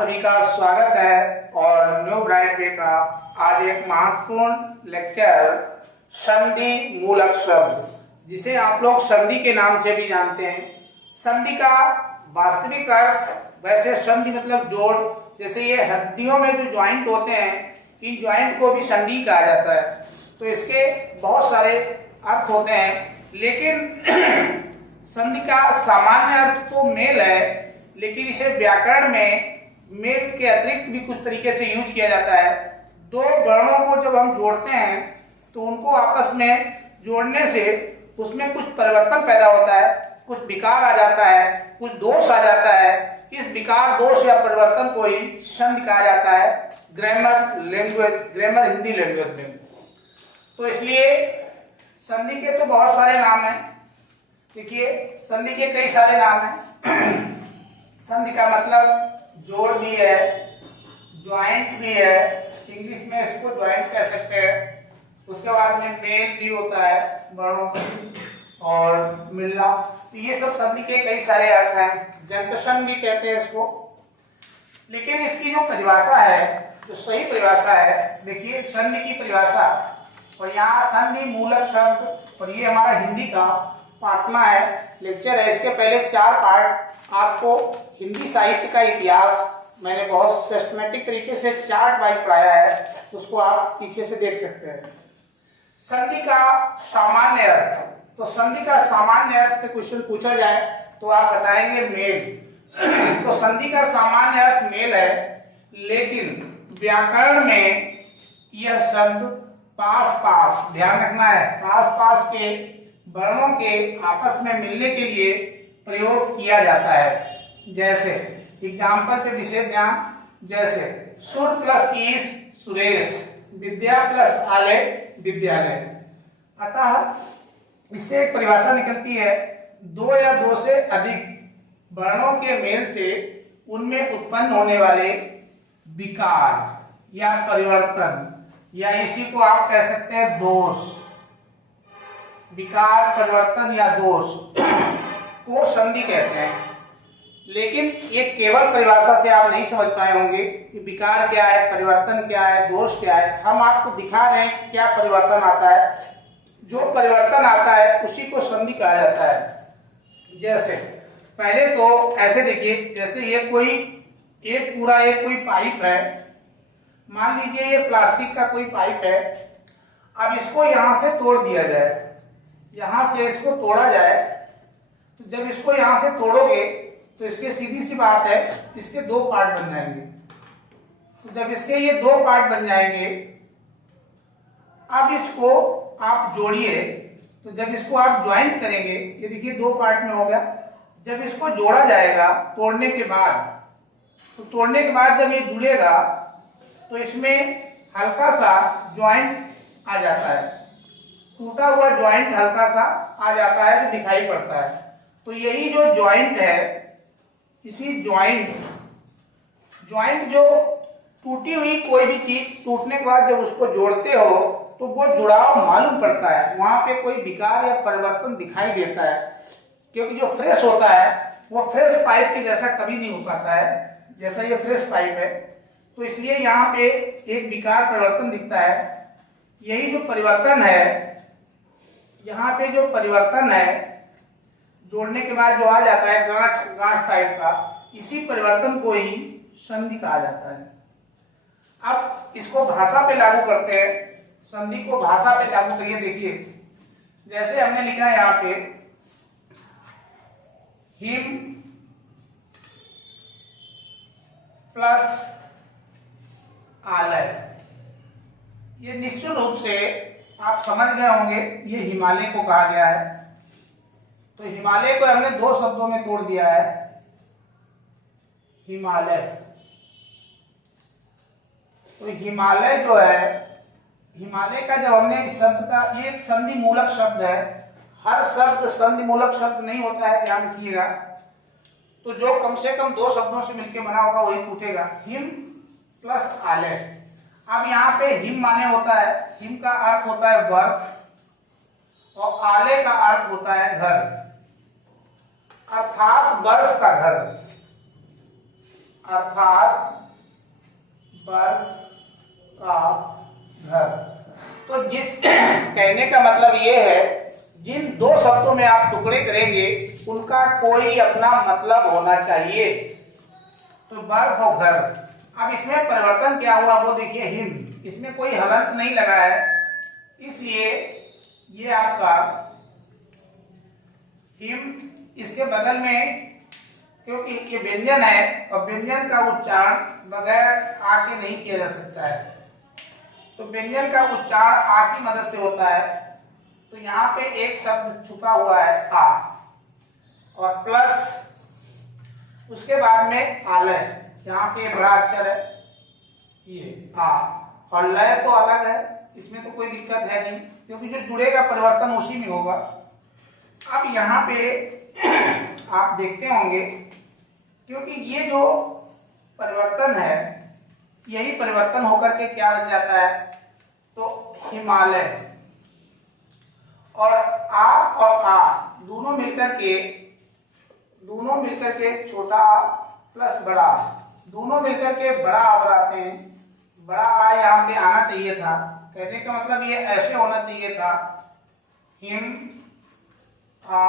सभी का स्वागत है और न्यू ब्राइट डे का आज एक महत्वपूर्ण लेक्चर संधि मूलक शब्द, जिसे आप लोग संधि के नाम से भी जानते हैं। संधि का वास्तविक अर्थ, वैसे संधि मतलब जोड़, जैसे ये हड्डियों में जो ज्वाइंट होते हैं, इन ज्वाइंट को भी संधि कहा जाता है। तो इसके बहुत सारे अर्थ होते हैं, लेकिन संधि का सामान्य अर्थ तो मेल है, लेकिन इसे व्याकरण में मेल के अतिरिक्त भी कुछ तरीके से यूज किया जाता है। दो वर्णों को जब हम जोड़ते हैं तो उनको आपस में जोड़ने से उसमें कुछ परिवर्तन पैदा होता है, कुछ विकार आ जाता है, कुछ दोष आ जाता है। इस विकार, दोष या परिवर्तन को ही संधि कहा जाता है ग्रामर हिंदी लैंग्वेज में। तो इसलिए संधि के तो बहुत सारे नाम हैं। देखिए, संधि के कई सारे नाम हैं। संधि का मतलब जोड़ भी है, ज्वाइंट भी है, इंग्लिश में इसको ज्वाइंट कह सकते हैं। उसके बाद में मेल भी होता है वर्णों का, और मिलना। तो ये सब संधि के कई सारे अर्थ हैं। जंक्शन भी कहते हैं इसको। लेकिन इसकी जो परिभाषा है, जो सही परिभाषा है, देखिए संधि की परिभाषा, और यहाँ संधि मूलक शब्द, और ये हमारा हिंदी का 5वां लेक्चर है। इसके पहले 4 पार्ट आपको हिंदी साहित्य का इतिहास मैंने बहुत सिस्टमेटिक तरीके से चार्ट वाइज पढ़ाया है, उसको आप पीछे से देख सकते हैं। संधि का सामान्य अर्थ, तो संधि का सामान्य अर्थ पे क्वेश्चन पूछा जाए तो आप बताएंगे मेल। तो संधि का सामान्य अर्थ मेल है, लेकिन व्याकरण में यह शब्द पास पास, ध्यान रखना है, पास पास के वर्णों के आपस में मिलने के लिए प्रयोग किया जाता है। जैसे एग्जाम्पल पे विशेष ध्यान, जैसे सुर प्लस ईस सुरेश, विद्या प्लस आले विद्यालय। अतः इससे एक परिभाषा निकलती है, दो या दो से अधिक वर्णों के मेल से उनमें उत्पन्न होने वाले विकार या परिवर्तन, या इसी को आप कह सकते हैं दोष, विकार, परिवर्तन या दोष को संधि कहते हैं। लेकिन ये केवल परिभाषा से आप नहीं समझ पाए होंगे कि विकार क्या है, परिवर्तन क्या है, दोष क्या है। हम आपको दिखा रहे हैं कि क्या परिवर्तन आता है। जो परिवर्तन आता है उसी को संधि कहा जाता है। जैसे पहले तो ऐसे देखिए, जैसे ये कोई एक कोई पाइप है, मान लीजिए ये प्लास्टिक का कोई पाइप है। अब इसको यहां से तोड़ दिया जाए, यहां से इसको तोड़ा जाए, तो जब इसको यहां से तोड़ोगे तो इसके सीधी सी बात है, इसके 2 पार्ट बन जाएंगे। तो जब इसके ये 2 पार्ट बन जाएंगे, अब इसको आप जोड़िए। तो जब इसको आप ज्वाइंट करेंगे, ये देखिए 2 पार्ट में हो गया। जब इसको जोड़ा जाएगा तोड़ने के बाद, तो तोड़ने के बाद जब ये जुड़ेगा तो इसमें हल्का सा ज्वाइंट आ जाता है, टूटा हुआ ज्वाइंट हल्का सा आ जाता है जो दिखाई पड़ता है। तो यही जो ज्वाइंट है, इसी ज्वाइंट जो टूटी हुई कोई भी चीज टूटने के बाद जब उसको जोड़ते हो तो वो जुड़ाव मालूम पड़ता है, वहां पे कोई विकार या परिवर्तन दिखाई देता है। क्योंकि जो फ्रेश होता है वो फ्रेश पाइप के जैसा कभी नहीं हो पाता है, जैसा ये फ्रेश पाइप है। तो इसलिए यहाँ पे एक विकार परिवर्तन दिखता है। यही जो परिवर्तन है, यहाँ पे जो परिवर्तन है, जोड़ने के बाद जो आ जाता है गांठ टाइप का, इसी परिवर्तन को ही संधि कहा जाता है। अब इसको भाषा पे लागू करते हैं, संधि को भाषा पे लागू करिए। देखिए, जैसे हमने लिखा है यहाँ पे हिम प्लस आलय, ये निश्चित रूप से आप समझ गए होंगे, ये हिमालय को कहा गया है। तो हिमालय को हमने 2 शब्दों में तोड़ दिया है, हिमालय। तो हिमालय जो है, हिमालय का जब हमने इस शब्द का, ये एक संधि मूलक शब्द है। हर शब्द संधि मूलक शब्द नहीं होता है, ध्यान रखिएगा। तो जो कम से कम 2 शब्दों से मिलकर बना होगा वही टूटेगा, हिम प्लस आलय। अब यहाँ पे हिम माने होता है, हिम का अर्थ होता है बर्फ, और आलय का अर्थ होता है घर, अर्थात बर्फ का घर। अर्थात बर्फ का घर। तो जिस कहने का मतलब ये है, जिन दो शब्दों में आप टुकड़े करेंगे उनका कोई अपना मतलब होना चाहिए। तो बर्फ और घर। अब इसमें परिवर्तन क्या हुआ वो देखिए, हिम, इसमें कोई हलंत नहीं लगा है, इसलिए ये आपका हिम। इसके बगल में क्योंकि ये व्यंजन है और व्यंजन का उच्चारण बगैर आ के नहीं किया जा सकता है, तो व्यंजन का उच्चारण आ की मदद से होता है। तो यहाँ पे एक शब्द छुपा हुआ है आ, और प्लस उसके बाद में आलय, यहाँ पे बड़ा अक्षर है ये आ, और लय तो अलग है, इसमें तो कोई दिक्कत है नहीं क्योंकि जो जुड़ेगा परिवर्तन उसी में होगा। अब यहाँ पे आप देखते होंगे, क्योंकि ये जो परिवर्तन है यही परिवर्तन होकर के क्या बन जाता है, तो हिमालय। और आ दोनों मिलकर के छोटा आ प्लस बड़ा, दोनों मिलकर के बड़ा आ बनाते हैं। बड़ा आ यहाँ पे आना चाहिए था, कहने का मतलब ये ऐसे होना चाहिए था, हिम आ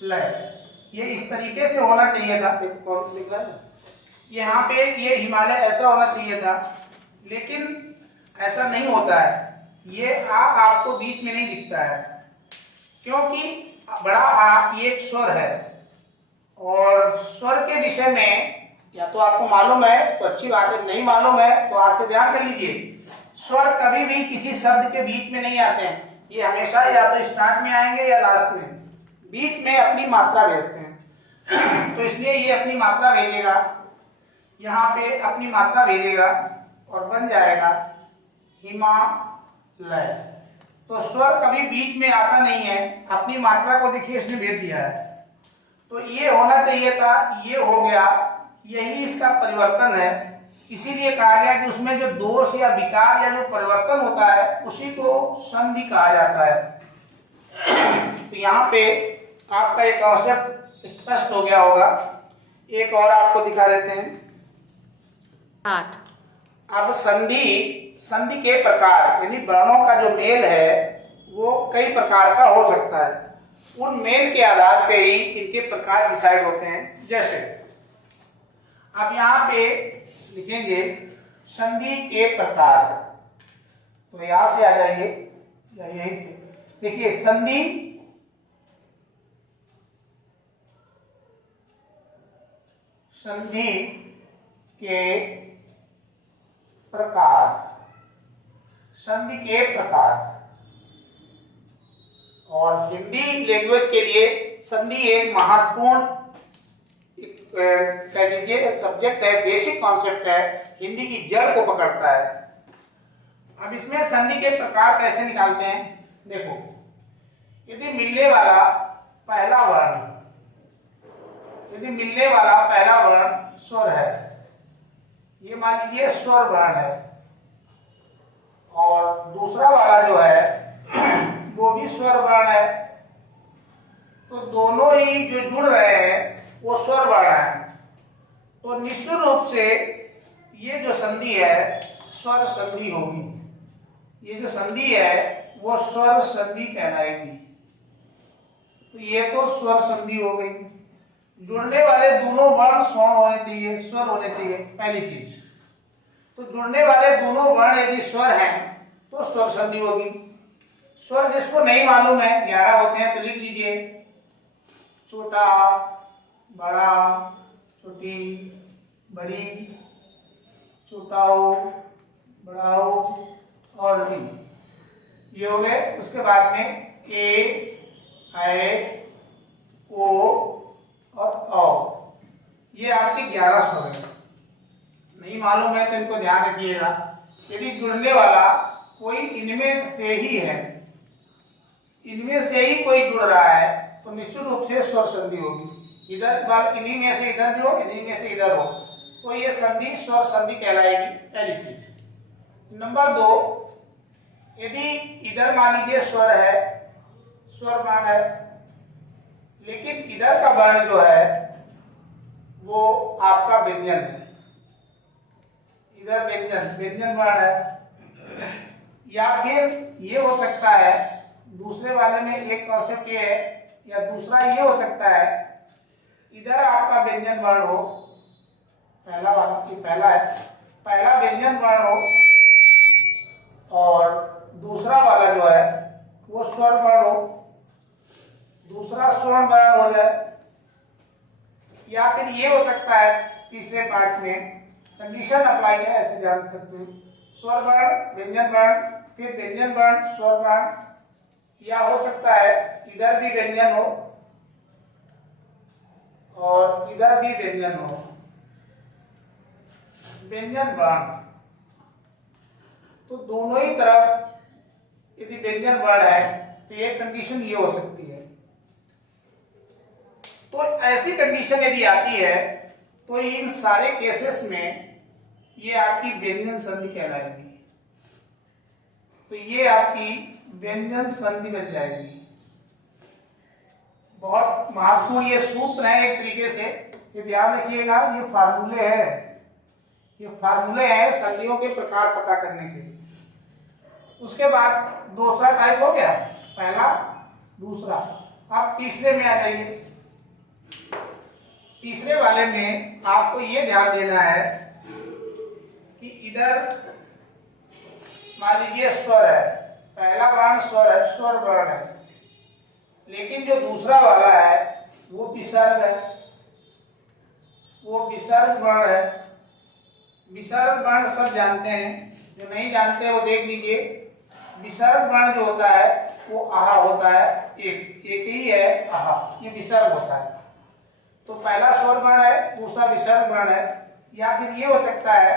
लय, ये इस तरीके से होना चाहिए था। लिख रहा है यहाँ पे, ये हिमालय ऐसा होना चाहिए था, लेकिन ऐसा नहीं होता है। ये आ आपको बीच में नहीं दिखता है क्योंकि बड़ा आ ये एक स्वर है, और स्वर के विषय में या तो आपको मालूम है तो अच्छी बात है, नहीं मालूम है तो आज से ध्यान कर लीजिए, स्वर कभी भी किसी शब्द के बीच में नहीं आते हैं। ये हमेशा या तो स्टार्ट में आएंगे या लास्ट में, बीच में अपनी मात्रा भेजते हैं। तो इसलिए ये अपनी मात्रा भेजेगा, यहाँ पे अपनी मात्रा भेजेगा और बन जाएगा हिमालय। तो स्वर कभी बीच में आता नहीं है, अपनी मात्रा को देखिए इसने भेज दिया है। तो ये होना चाहिए था, ये हो गया, यही इसका परिवर्तन है। इसीलिए कहा गया कि उसमें जो दोष या विकार या जो परिवर्तन होता है उसी को संधि कहा जाता है। तो यहाँ पे आपका एक कॉन्सेप्ट स्पष्ट हो गया होगा। एक और आपको दिखा देते हैं। 8 अब संधि के प्रकार, यानी वर्णों का जो मेल है वो कई प्रकार का हो सकता है, उन मेल के आधार पे ही इनके प्रकार डिसाइड होते हैं। जैसे अब यहाँ पे लिखेंगे संधि के प्रकार, तो यहां से आ जाइए या यहीं से देखिए, संधि के प्रकार, संधि के प्रकार। और हिंदी लैंग्वेज के लिए संधि एक महत्वपूर्ण कह लीजिए सब्जेक्ट है, बेसिक कॉन्सेप्ट है, हिंदी की जड़ को पकड़ता है। अब इसमें संधि के प्रकार कैसे निकालते हैं, देखो, यदि मिलने वाला पहला वर्ण स्वर है, ये मान लीजिए स्वर वर्ण है, और दूसरा वाला जो है वो भी स्वर वर्ण है, तो दोनों ही जो जुड़ रहे हैं वो स्वर वर्ण है। तो निश्चित रूप से ये जो संधि है स्वर संधि होगी, ये जो संधि है वो स्वर संधि कहलाएगी। तो ये तो स्वर संधि हो गई। जुड़ने वाले दोनों वर्ण स्वर्ण होने चाहिए, स्वर होने चाहिए, पहली चीज। तो जुड़ने वाले दोनों वर्ण यदि स्वर हैं तो स्वर संधि होगी। स्वर जिसको नहीं मालूम है 11 होते हैं, तो लिख लीजिए, छोटा, बड़ा, छोटी, बड़ी, छोटा हो, बड़ा हो और री, ये हो गए। उसके बाद में ए, ऐ, ओ और औ, ये आपके 11 स्वर हैं। नहीं मालूम है तो इनको ध्यान रखिएगा। यदि जुड़ने वाला कोई इनमें से ही है, इनमें से ही कोई जुड़ रहा है तो निश्चित रूप से स्वर संधि होगी। इधर बाल इन्हीं में से इधर जो, इन्हीं में से इधर हो, तो ये संधि स्वर संधि कहलाएगी, पहली चीज। नंबर 2, यदि इधर मान लीजिए स्वर है, स्वर वर्ण है, लेकिन इधर का वर्ण जो है वो आपका व्यंजन है, इधर व्यंजन वर्ण है। या फिर ये हो सकता है, दूसरे वाले में एक कॉन्सेप्ट ये है, या दूसरा ये हो सकता है, इधर आपका व्यंजन वर्ण हो, पहला वाला ये पहला है, पहला व्यंजन वर्ण हो और दूसरा वाला जो है वो स्वर वर्ण हो, दूसरा स्वर्ण वर्ण हो जाए। या फिर ये हो सकता है तीसरे पार्ट में कंडीशन अप्लाई है, ऐसे जान सकते हैं, स्वर वर्ण व्यंजन वर्ण, फिर व्यंजन वर्ण स्वर वर्ण, या हो सकता है इधर भी व्यंजन हो और इधर भी व्यंजन हो, व्यंजन वर्ण। तो दोनों ही तरफ यदि व्यंजन वर्ण है तो ये कंडीशन ये हो सकती है। तो ऐसी कंडीशन यदि आती है तो इन सारे केसेस में ये आपकी व्यंजन संधि कहलाएगी। तो ये आपकी व्यंजन संधि बन जाएगी। बहुत महत्वपूर्ण ये सूत्र है, एक तरीके से ये ध्यान रखिएगा, ये फार्मूले है, ये फार्मूले हैं संधियों के प्रकार पता करने के लिए। उसके बाद दूसरा टाइप हो गया, पहला दूसरा। अब तीसरे में आ जाइए। तीसरे वाले में आपको ये ध्यान देना है कि इधर मान लीजिए स्वर है, पहला वर्ण स्वर है, स्वर वर्ण है, लेकिन जो दूसरा वाला है वो विसर्ग है, वो विसर्ग वर्ण है। विसर्ग वर्ण सब जानते हैं, जो नहीं जानते वो देख लीजिए। विसर्ग वर्ण जो होता है वो आहा होता है, एक ही है आहा, ये विसर्ग होता है। तो पहला स्वर वर्ण है, दूसरा विसर्ग वर्ण है। या फिर ये हो सकता है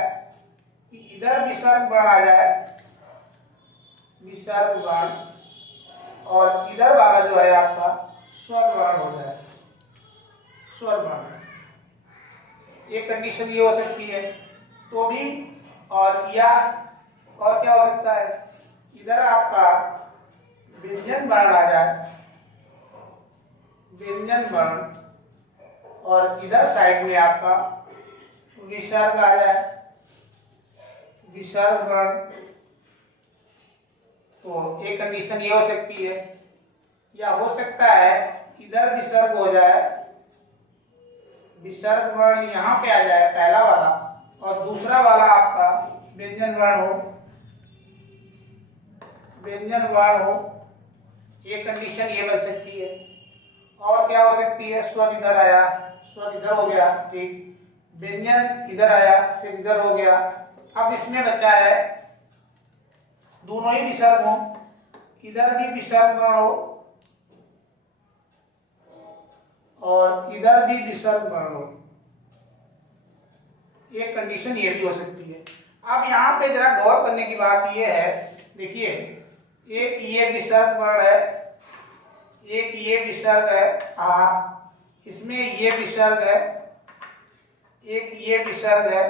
कि इधर विसर्ग वर्ण आ जाए, विसर्ग वर्ण, और इधर वाला जो है आपका स्वर वर्ण हो जाए, स्वर वर्ण। ये कंडीशन ये हो सकती है तो भी। और या और क्या हो सकता है, इधर आपका व्यंजन वर्ण आ जाए, व्यंजन वर्ण, और इधर साइड में आपका विसर्ग आ जाए, विसर्ग वर्ण। तो एक कंडीशन ये हो सकती है। या हो सकता है इधर विसर्ग हो जाए, विसर्ग वर्ण यहाँ पे आ जाए पहला वाला, और दूसरा वाला आपका व्यंजन वर्ण हो, व्यंजन वर्ण हो। ये कंडीशन ये बन सकती है। और क्या हो सकती है, स्वर इधर आया, स्वर इधर हो गया, ठीक, व्यंजन इधर आया, फिर इधर हो गया। अब इसमें बचा है दोनों ही विसर्ग हो, इधर भी विसर्ग हो और इधर भी विसर्ग हो। एक कंडीशन ये भी हो सकती है। अब यहाँ पे जरा गौर करने की बात ये है, देखिए, एक ये विसर्ग वर्ण है, एक ये विसर्ग है आ, इसमें ये विसर्ग है, एक ये विसर्ग है,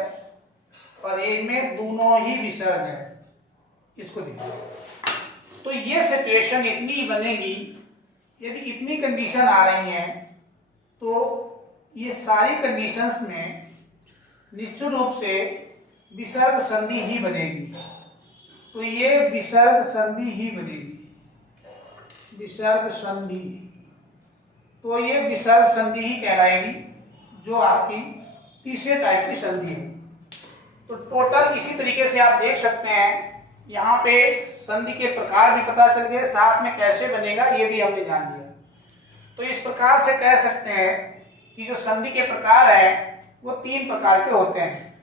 और एक में दोनों ही विसर्ग है। इसको देखिए, तो ये सिचुएशन इतनी बनेगी, यदि इतनी कंडीशन आ रही हैं तो ये सारी कंडीशंस में निश्चित रूप से विसर्ग संधि ही बनेगी। तो ये विसर्ग संधि ही बनेगी, विसर्ग संधि। तो ये विसर्ग संधि ही कहलाएगी, जो आपकी तीसरे टाइप की संधि है। तो टोटल इसी तरीके से आप देख सकते हैं, यहाँ पे संधि के प्रकार भी पता चल गए, साथ में कैसे बनेगा ये भी हमने जान लिया। तो इस प्रकार से कह सकते हैं कि जो संधि के प्रकार हैं वो 3 प्रकार के होते हैं।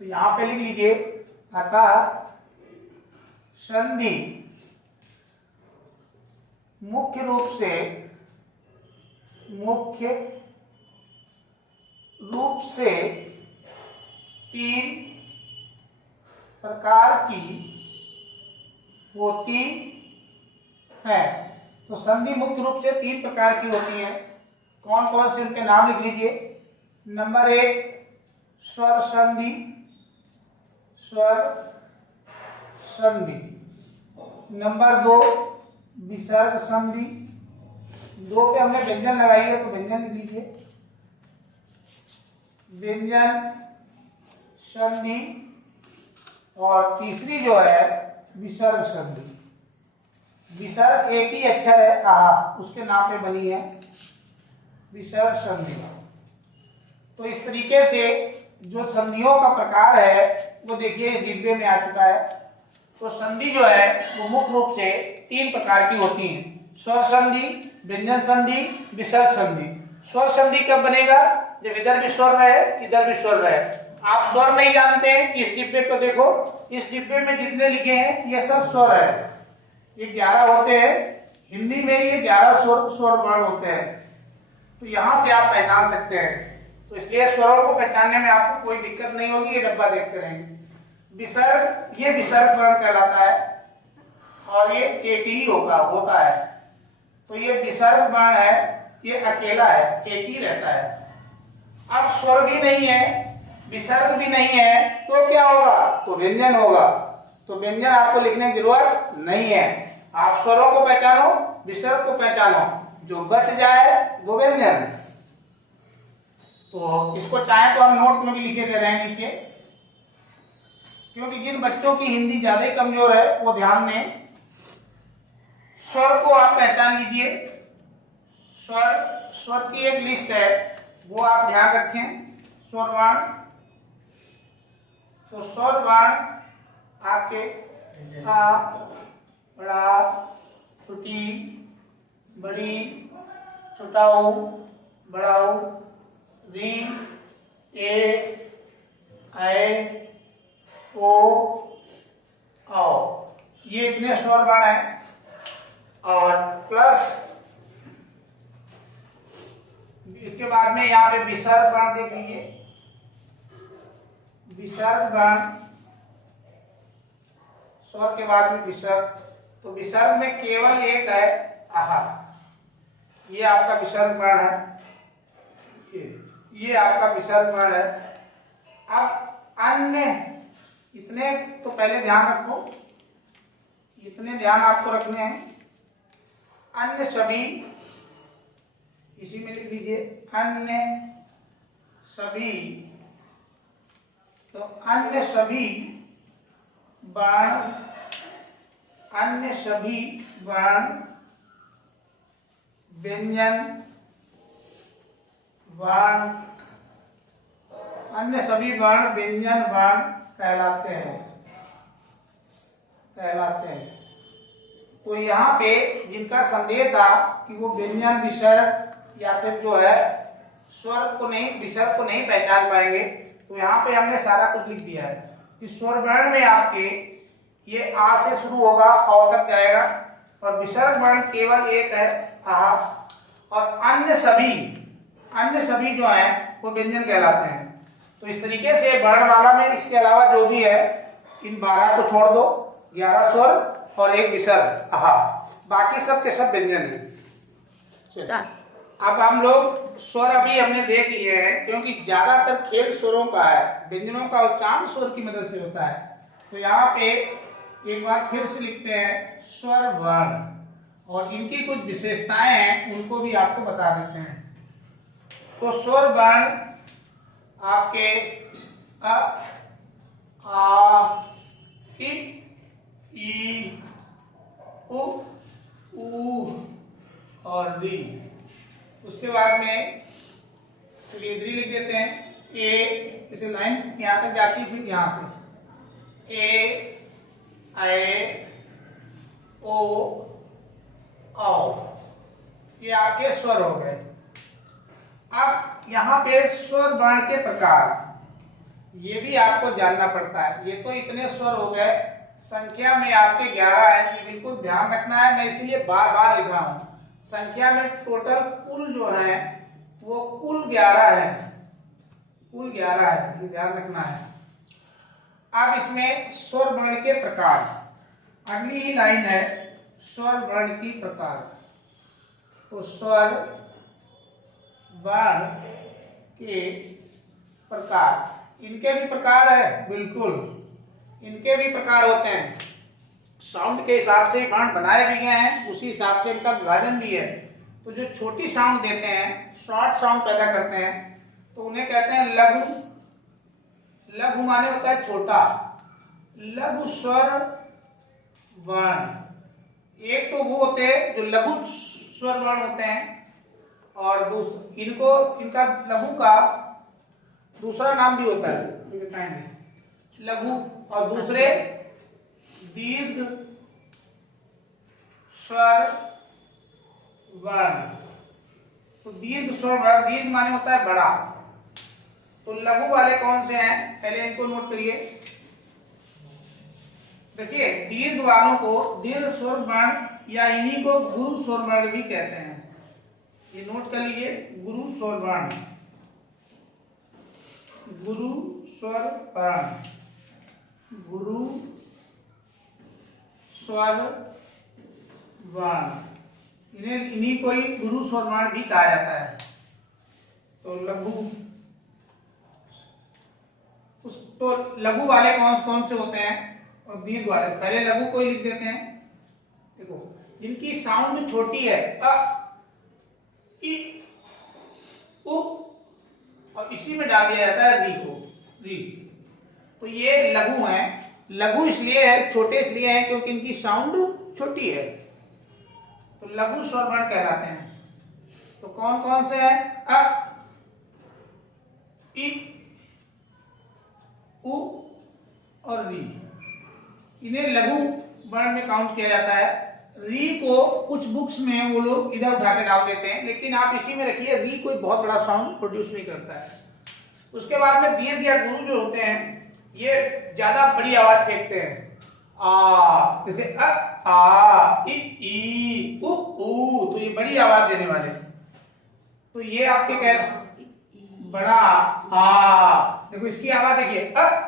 तो यहाँ पे लिख लीजिए, अतः संधि मुख्य रूप से 3 प्रकार की होती है। तो संधि मुख्य रूप से 3 प्रकार की होती है। कौन कौन से उनके नाम लिख लीजिए। नंबर 1 स्वर संधि, स्वर संधि। नंबर 2 विसर्ग संधि, 2 पे हमने व्यंजन लगाई है तो व्यंजन लिख लीजिए। व्यंजन संधि और तीसरी जो है विसर्ग संधि। विसर्ग एक ही अक्षर है आ, उसके नाम पे बनी है विसर्ग संधि। तो इस तरीके से जो संधियों का प्रकार है वो देखिए डिब्बे में आ चुका है। तो संधि जो है वो मुख्य रूप से 3 प्रकार की होती है, स्वर संधि, व्यंजन संधि, विसर्ग संधि। स्वर संधि कब बनेगा? जब इधर भी स्वर रहे इधर भी स्वर रहे। आप स्वर नहीं जानते हैं, इस डिब्बे को देखो, इस डिब्बे में जितने लिखे हैं ये सब स्वर है, ये 11 होते हैं। हिंदी में ये 11 स्वर वर्ण होते हैं। तो यहां से आप पहचान सकते हैं। तो इसलिए स्वरों को पहचानने में आपको कोई दिक्कत नहीं होगी, ये डब्बा देखते रहेंगे। विसर्ग, ये विसर्ग वर्ण कहलाता है और ये एक ही होता है। तो ये विसर्ग वर्ण है, ये अकेला है, एक ही रहता है। अब स्वर भी नहीं है, विसर्ग भी नहीं है, तो क्या होगा? तो व्यंजन होगा। तो व्यंजन आपको लिखने की जरूरत नहीं है। आप स्वरों को पहचानो, विसर्ग को पहचानो, जो बच जाए वो व्यंजन। तो इसको चाहे तो हम नोट में भी लिखे दे रहे हैं नीचे, क्योंकि जिन बच्चों की हिंदी ज्यादा ही कमजोर है वो ध्यान दें। स्वर को आप पहचान लीजिए। स्वर की एक लिस्ट है, वो आप ध्यान रखें। स्वर वर्ण, तो स्वर वर्ण आपके आ, बड़ा, छोटी, बड़ी, छोटाऊ, बड़ाऊ, री, ए, ऐ, ओ, औ, ये इतने स्वर वर्ण हैं। और प्लस इसके बाद में यहाँ पे विसर्ग वर्ण देख लीजिए। विसर्ग वर्ण, स्वर के बाद में विसर्ग। तो विसर्ग में केवल एक है आहा, ये आपका विसर्ग वर्ण है, ये आपका विसर्ग वर्ण है। अब अन्य इतने तो पहले ध्यान रखो, इतने ध्यान आपको रखने हैं। अन्य सभी, इसी में लिख लीजिए अन्य सभी। तो अन्य सभी वर्ण, अन्य सभी वर्ण व्यंजन वर्ण, अन्य सभी वर्ण व्यंजन वर्ण कहलाते हैं। तो यहाँ पे जिनका संदेह था कि वो व्यंजन, विसर्ग या फिर जो है स्वर को नहीं, विसर्ग को नहीं पहचान पाएंगे, तो यहाँ पे हमने सारा कुछ लिख दिया है कि स्वर वर्ण में आपके ये आ से शुरू होगा, औ तक जाएगा, और विसर्ग वर्ण केवल एक है आ, और अन्य सभी जो हैं वो व्यंजन कहलाते हैं। तो इस तरीके से वर्णमाला में इसके अलावा जो भी है इन 12 को छोड़ दो, 11 स्वर और एक विसर्ग आहा, बाकी सब के सब व्यंजन है। अब हम लोग स्वर अभी हमने देख लिए हैं, क्योंकि ज्यादातर खेल स्वरों का है, व्यंजनों का उच्चारण स्वर की मदद से होता है। तो यहाँ पे एक बार फिर से लिखते हैं स्वर वर्ण, और इनकी कुछ विशेषताएं हैं उनको भी आपको बता देते हैं। तो स्वर वर्ण आपके अ, आ, ई, उ, और री। उसके बाद में चलिए री लिख देते हैं। ए, इसे लाइन यहाँ तक जाती है, फिर यहाँ से ए, ऐ, ओ, औ, ये आपके स्वर हो गए। अब यहाँ पे स्वर वर्ण के प्रकार, ये भी आपको जानना पड़ता है। ये तो इतने स्वर हो गए, संख्या में आपके 11 है, ये बिल्कुल ध्यान रखना है, मैं इसलिए बार बार लिख रहा हूं। संख्या में टोटल कुल जो है वो कुल 11 है, कुल 11 है, ये ध्यान रखना है। अब इसमें स्वर वर्ण के प्रकार, अगली ही लाइन है स्वर वर्ण की प्रकार। तो स्वर वर्ण के प्रकार, इनके भी प्रकार है, बिल्कुल इनके भी प्रकार होते हैं। साउंड के हिसाब से वर्ण बनाए भी गए हैं, उसी हिसाब से इनका विभाजन भी है। तो जो छोटी साउंड देते हैं, शॉर्ट साउंड पैदा करते हैं, तो उन्हें कहते हैं लघु। लघु माने होता है छोटा। लघु स्वर वर्ण। एक तो वो होते हैं जो लघु स्वर वर्ण होते हैं, और इनका लघु का दूसरा नाम भी होता है लघु, और दूसरे दीर्घ स्वर वर्ण। तो दीर्घ स्वर वर्ण, दीर्घ माने होता है बड़ा। तो लघु वाले कौन से हैं, पहले इनको नोट करिए। देखिए, दीर्घ वालों को दीर्घ स्वर वर्ण या इन्हीं को गुरु स्वर वर्ण भी कहते हैं। ये नोट कर लीजिए, गुरु स्वर वर्ण, गुरु स्वर वर्ण, गुरु स्वर वर्ण, इन्हीं को ही गुरु स्वर वर्ण भी कहा जाता है। तो लघु वाले कौन से होते हैं और दीर्घ वाले, पहले लघु को ही लिख देते हैं। देखो, जिनकी साउंड छोटी है, अ, इ, उ, और इसी में डाल दिया जाता है री को, री। तो ये लघु हैं। लघु इसलिए है, छोटे इसलिए हैं क्योंकि इनकी साउंड छोटी है, तो लघु स्वर वर्ण कहलाते हैं। तो कौन कौन से हैं, अ, इ, उ और री। इन्हें लघु वर्ण में काउंट किया जाता है। री को कुछ बुक्स में वो लोग इधर उठा के डाल देते हैं, लेकिन आप इसी में रखिए, री कोई बहुत बड़ा साउंड प्रोड्यूस नहीं करता है। उसके बाद में दीर्घ या गुरु जो होते हैं, ये ज्यादा बड़ी आवाज फेंकते हैं। आ, जैसे अ, आ, इ, उ, तो ये बड़ी आवाज देने वाले। तो ये आपके कह बड़ा आ, देखो इसकी आवाज देखिए, अ,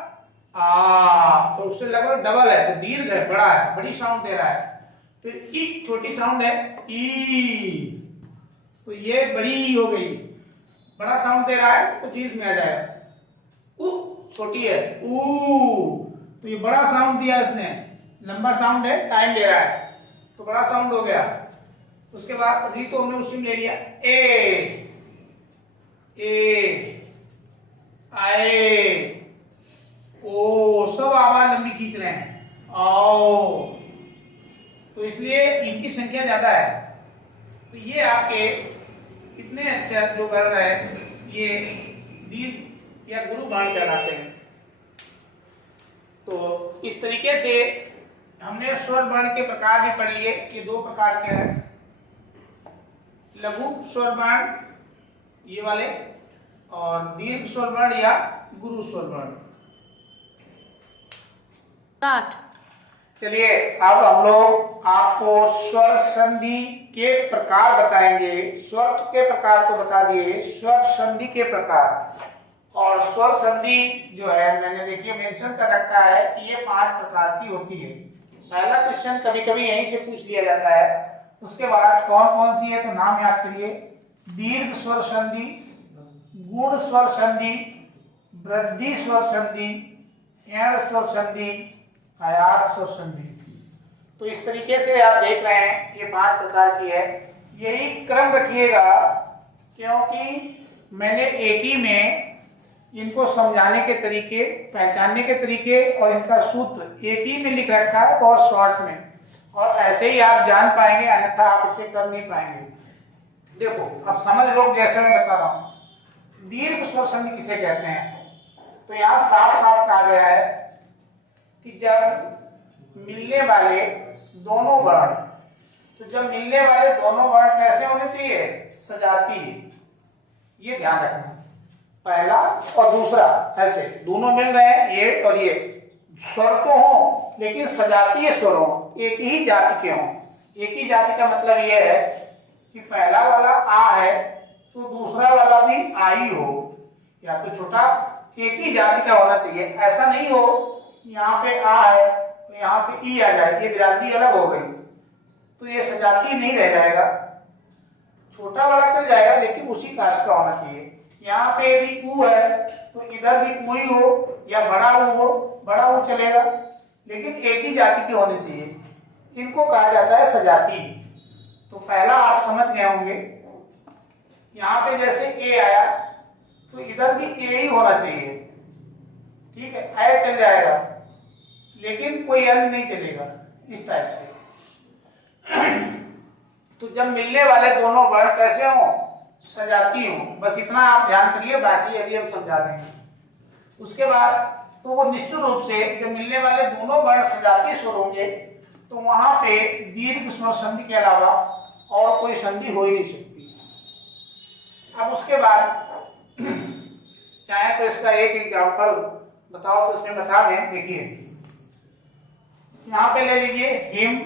आ, तो उससे लगभग डबल है, तो दीर्घ है, बड़ा है, बड़ी साउंड दे रहा है। फिर ई छोटी साउंड है, ई, तो ये बड़ी हो गई, बड़ा साउंड दे रहा है तो दीर्घ में आ जाएगा। उ छोटी है, ऊ, तो ये बड़ा साउंड दिया इसने, लंबा साउंड है, टाइम ले रहा है, तो बड़ा साउंड हो गया। उसके बाद री तो हमने उसी में ले लिया। ए, आए, ओ, सब आवाज लंबी खींच रहे हैं, आओ, तो इसलिए इनकी संख्या ज्यादा है। तो ये आपके कितने अच्छे जो वर्ण है, ये दीर्घ या गुरु वर्ण कहलाते हैं। तो इस तरीके से हमने स्वर वर्ण के प्रकार भी पढ़ लिए। ये दो प्रकार के हैं, लघु स्वर वर्ण ये वाले, और दीर्घ स्वर वर्ण या गुरु स्वर वर्ण। चलिए, अब हम लोग आपको स्वर संधि के प्रकार बताएंगे। स्वर के प्रकार को बता दिए, स्वर संधि के प्रकार। और स्वर संधि जो है, मैंने देखिए मेंशन कर रखा है कि ये 5 प्रकार की होती है। पहला क्वेश्चन कभी कभी यहीं से पूछ लिया जाता है। उसके बाद कौन कौन सी है, तो नाम याद करिए। दीर्घ स्वर संधि, गुण स्वर संधि, वृद्धि स्वर संधि, एण स्वर संधि, आयात स्वर संधि। तो इस तरीके से आप देख रहे हैं, ये 5 प्रकार की है। यही क्रम रखिएगा, क्योंकि मैंने एक ही में इनको समझाने के तरीके, पहचानने के तरीके और इनका सूत्र एक ही में लिख रखा है, बहुत शॉर्ट में, और ऐसे ही आप जान पाएंगे, अन्यथा आप इसे कर नहीं पाएंगे। देखो, अब समझ लो, जैसे मैं बता रहा हूं दीर्घ स्वर संधि किसे कहते हैं। तो यहाँ साफ साफ कहा गया है कि जब मिलने वाले दोनों वर्ण, तो जब मिलने वाले दोनों वर्ण कैसे होने चाहिए, सजातीय। ये ध्यान रखना, पहला और दूसरा ऐसे दोनों मिल रहे हैं, ये और ये स्वर तो हो, लेकिन सजातीय स्वर हो, एक ही जाति के हों। एक ही जाति का मतलब ये है कि पहला वाला आ है तो दूसरा वाला भी आ ही हो, या तो छोटा, एक ही जाति का होना चाहिए। ऐसा नहीं हो यहाँ पे आ है तो यहाँ पे ई आ जाए, ये बिरादरी अलग हो गई, तो ये सजातीय नहीं रह जाएगा। छोटा वाला चल जाएगा, लेकिन उसी कास्ट का होना चाहिए। यहाँ पे यदि ऊ है तो इधर भी ऊ ही हो, या बड़ा ऊ हो, बड़ा ऊ चलेगा, लेकिन एक ही जाति के होने चाहिए। इनको कहा जाता है सजातीय। तो पहला आप समझ गए होंगे, यहाँ पे जैसे ए आया तो इधर भी ए ही होना चाहिए, ठीक है, ए चल जाएगा, लेकिन कोई एल नहीं चलेगा इस टाइप से। तो जब मिलने वाले दोनों वर्ण कैसे हो, सजाती हो, बस इतना आप ध्यान करिए, बाकी अभी हम समझा देंगे। उसके बाद तो वो निश्चित रूप से जब मिलने वाले दोनों वर्ण सजाती स्वर होंगे तो वहां पे दीर्घ स्वर संधि के अलावा और कोई संधि हो ही नहीं सकती। अब उसके बाद चाहे तो इसका एक एग्जाम्पल बताओ तो इसमें बता दें। देखिए यहां पे ले लीजिए हिम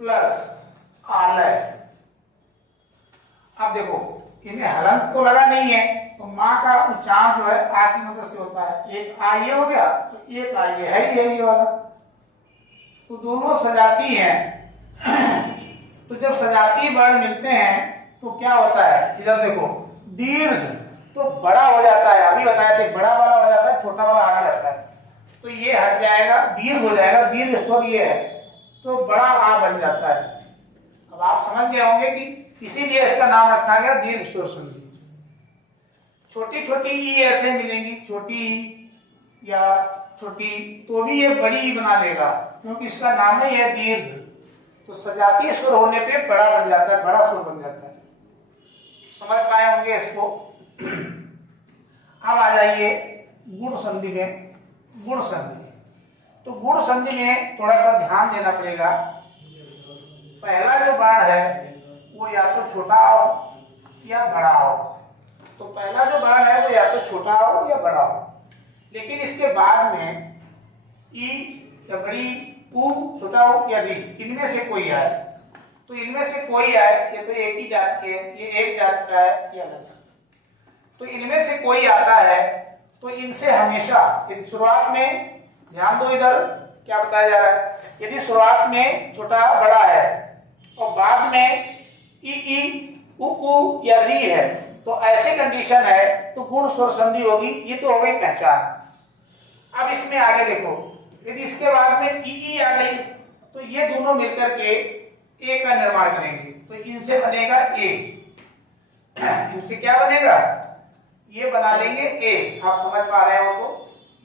प्लस आलय। अब देखो इनमें हलंत तो लगा नहीं है, तो माँ का उच्चारण जो है आ की मदद से होता है। एक आ ये हो गया, तो एक आ ये है ये वाला, तो दोनों सजाती हैं। तो जब सजाती वर्ण मिलते हैं तो क्या होता है, इधर देखो दीर्घ तो बड़ा हो जाता है, अभी बताया थे बड़ा वाला हो जाता है, छोटा वाला आगे रहता है, तो ये हट जाएगा, दीर्घ हो जाएगा, दीर्घ स्वर ये है तो बड़ा आ बन जाता है। अब आप समझ गए होंगे कि इसीलिए इसका नाम रखा गया दीर्घ स्वर संधि। छोटी छोटी ई ऐसे मिलेंगी, छोटी या छोटी, तो भी ये बड़ी बना लेगा क्योंकि इसका नाम ही है दीर्घ। तो सजातीय स्वर होने पे बड़ा बन जाता है, बड़ा स्वर बन जाता है। समझ पाए होंगे इसको। अब आ जाइए गुण संधि में। गुण संधि, तो गुण संधि में थोड़ा सा ध्यान देना पड़ेगा। पहला जो बाण है वो या तो छोटा हो या बड़ा हो। तो पहला जो बाण है वो या तो छोटा हो या बड़ा हो, लेकिन इसके बाद में ई या बड़ी, ऊ छोटा हो या री, इनमें से कोई आए। तो इनमें से कोई आए, ये तो एक ही जात के, ये एक जात का है, ये अलग। तो इनमें से कोई आता है तो इनसे हमेशा यदि शुरुआत में, ध्यान दो इधर क्या बताया जा रहा है, यदि शुरुआत में छोटा बड़ा है और बाद में ई उ या री है तो ऐसे कंडीशन है तो गुण स्वर संधि होगी। ये तो हो गई पहचान। अब इसमें आगे देखो, यदि इसके बाद में ई आ गई तो ये दोनों मिलकर के ए का निर्माण करेंगे, तो इनसे बनेगा ए। इनसे क्या बनेगा, ये बना लेंगे ए। आप समझ पा रहे हो तो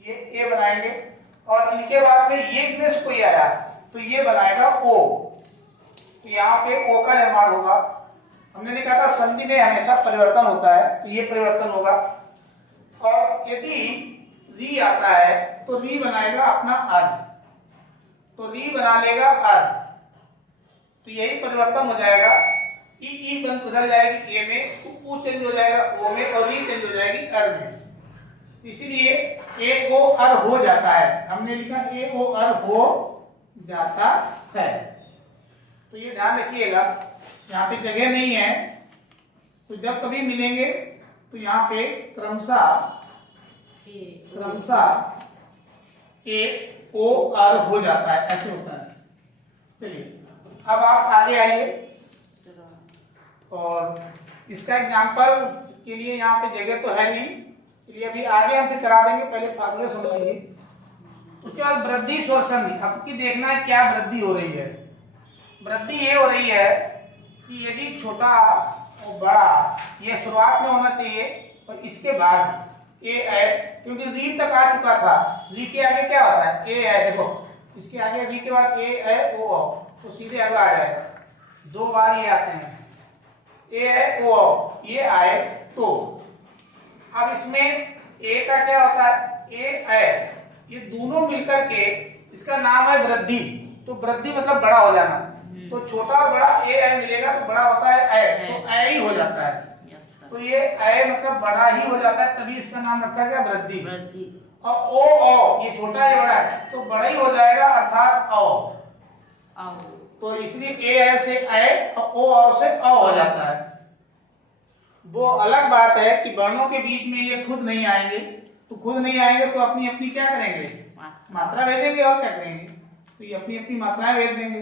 ये ए बनाएंगे, और इनके बाद में ये इनमें से कोई आया तो ये बनाएगा ओ। तो यहाँ पे ओ का निर्माण होगा। हमने लिखा था संधि में हमेशा परिवर्तन होता है, तो ये परिवर्तन होगा। और यदि री आता है तो री बनाएगा अपना अर्ध, तो री बना लेगा अर्ध, तो यही परिवर्तन हो जाएगा। ई बदल जाएगी ए में, उ चेंज हो जाएगा ओ में, और री चेंज हो जाएगी अर में। इसीलिए ए ओ अर हो जाता है। हमने लिखा ए ओ अर हो जाता है। तो ये ध्यान रखिएगा, यहाँ पे जगह नहीं है, तो जब कभी मिलेंगे तो यहाँ पे क्रमशः ए ओ अर हो जाता है, ऐसे होता है। चलिए अब आप आगे आइए, और इसका एग्जाम्पल के लिए यहाँ पे जगह तो है नहीं, इसलिए अभी आगे हम फिर करा देंगे, पहले फार्मूले सुन लीजिए। उसके बाद वृद्धि स्वर संधि। आपकी देखना है क्या वृद्धि हो रही है। वृद्धि ये हो रही है कि यदि छोटा और बड़ा ये शुरुआत में होना चाहिए और इसके बाद ए है, क्योंकि री तक आ चुका था, री के आगे क्या होता है ए है। देखो इसके आगे री के बाद ए है ओ, तो सीधे अगला आ जाएगा। दो बार ये आते हैं, ए है ओ, ये आए तो। अब इसमें ए का क्या होता है, ए है, ये दोनों मिलकर के इसका नाम है वृद्धि। तो वृद्धि मतलब बड़ा हो जाना। तो छोटा और बड़ा ए आई मिलेगा तो बड़ा होता है ए, तो ए ही हो जाता है। तो ये ए मतलब बड़ा ही हो जाता है, तभी इसका नाम रखा गया वृद्धि। और ओ ये छोटा है बड़ा है तो बड़ा ही हो जाएगा, अर्थात औ। तो इसलिए ए से ए और ओ से अ हो जाता है। वो अलग बात है कि वर्णों के बीच में ये खुद नहीं आएंगे, तो खुद नहीं आएंगे तो अपनी अपनी क्या करेंगे, मात्रा भेजेंगे, और क्या करेंगे, तो ये अपनी अपनी मात्राएं भेज देंगे,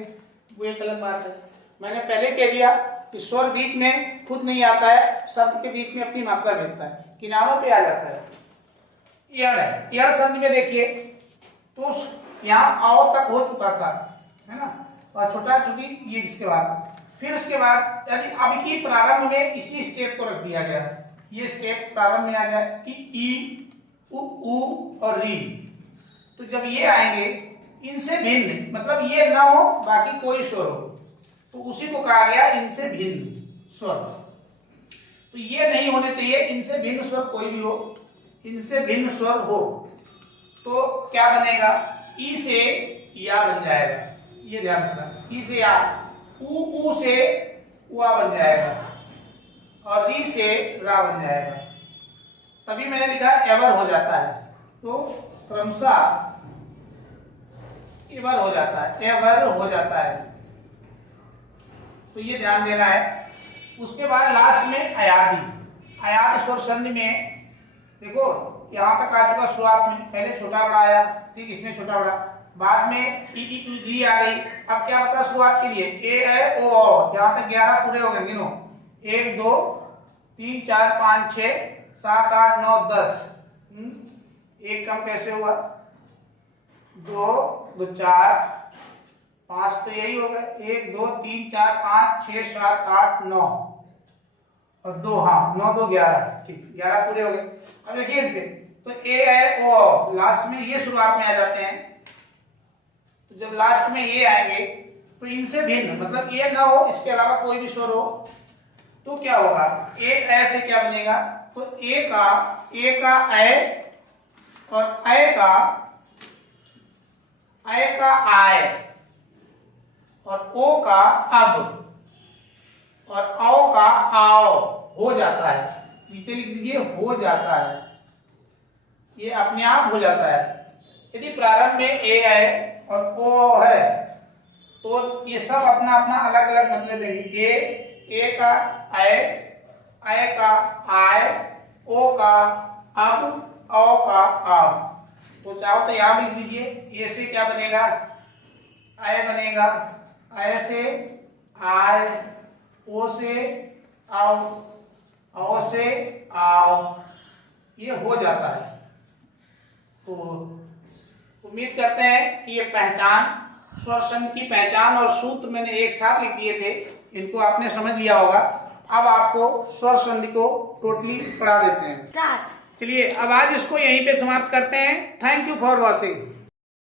वो एक अलग बात है। मैंने पहले कह दिया कि स्वर बीच में खुद नहीं आता है, शब्द के बीच में अपनी मात्रा भेजता है, किनारों पे आ जाता है। यण है, यण संधि में देखिए तो यहाँ आओ तक हो चुका था, है ना, और छोटा चुकी ये इसके बाद फिर उसके बाद यदि अब की प्रारंभ में इसी स्टेप को रख दिया गया, ये स्टेप प्रारंभ में आ गया कि ई, उ और री, तो जब ये आएंगे इनसे भिन्न, मतलब ये ना हो बाकी कोई स्वर हो, तो उसी को कहा गया इनसे भिन्न स्वर। तो ये नहीं होने चाहिए इनसे भिन्न स्वर कोई भी हो, इनसे भिन्न स्वर हो तो क्या बनेगा, ई से या बन जाएगा, ये ध्यान रखना, ई से या, उ से उआ बन जाएगा और री से रा बन जाएगा। तभी मैंने लिखा एवर हो जाता है, तो क्रमशः एवर हो जाता है, एवर हो जाता है, तो ये ध्यान देना है। उसके बाद लास्ट में अयादी, अयाद स्वर संधि में देखो यहाँ तक आ चुका शुरुआत में, पहले छोटा बड़ा आया, ठीक, इसमें छोटा बड़ा, बाद में ई आ गई। अब क्या बता शुरुआत के लिए ए है ओ, यहाँ तक 11 पूरे हो गए, गिनो 1 2 3 4 5 6 7 8 9 10, एक कम कैसे हुआ, 2 2 4 5 तो यही हो गए, 1 2 3 4 5 6 7 8 9 और 2, हाँ 9 2 11, ठीक 11 पूरे हो गए। अब देखिए इनसे, तो ए है ओ, लास्ट में ये शुरुआत में आ जाते हैं, तो जब लास्ट में ये आएंगे तो इनसे भिन्न, मतलब ये ना हो इसके अलावा कोई भी स्वर हो, तो क्या होगा, ए ऐसे क्या बनेगा, तो ए का ऐ और ऐ का आय और ओ का अब और औ का आओ हो जाता है, नीचे लिख दीजिए हो जाता है, ये अपने आप हो जाता है। यदि प्रारंभ में ए है और ओ है तो ये सब अपना अपना अलग अलग मतलब देंगे, ए का ऐ का आय, ओ का अब, औ का अब, तो चाहो तो यहां लिख दीजिए, ए से क्या बनेगा, आय बनेगा, आय से आय, ओ से आओ, औ से आओ, ये हो जाता है। तो उम्मीद करते हैं कि ये पहचान, स्वर संधि की पहचान और सूत्र मैंने एक साथ लिख दिए थे, इनको आपने समझ लिया होगा। अब आपको स्वर संधि को टोटली पढ़ा देते हैं। चलिए अब आज इसको यहीं पे समाप्त करते हैं। Thank you for watching.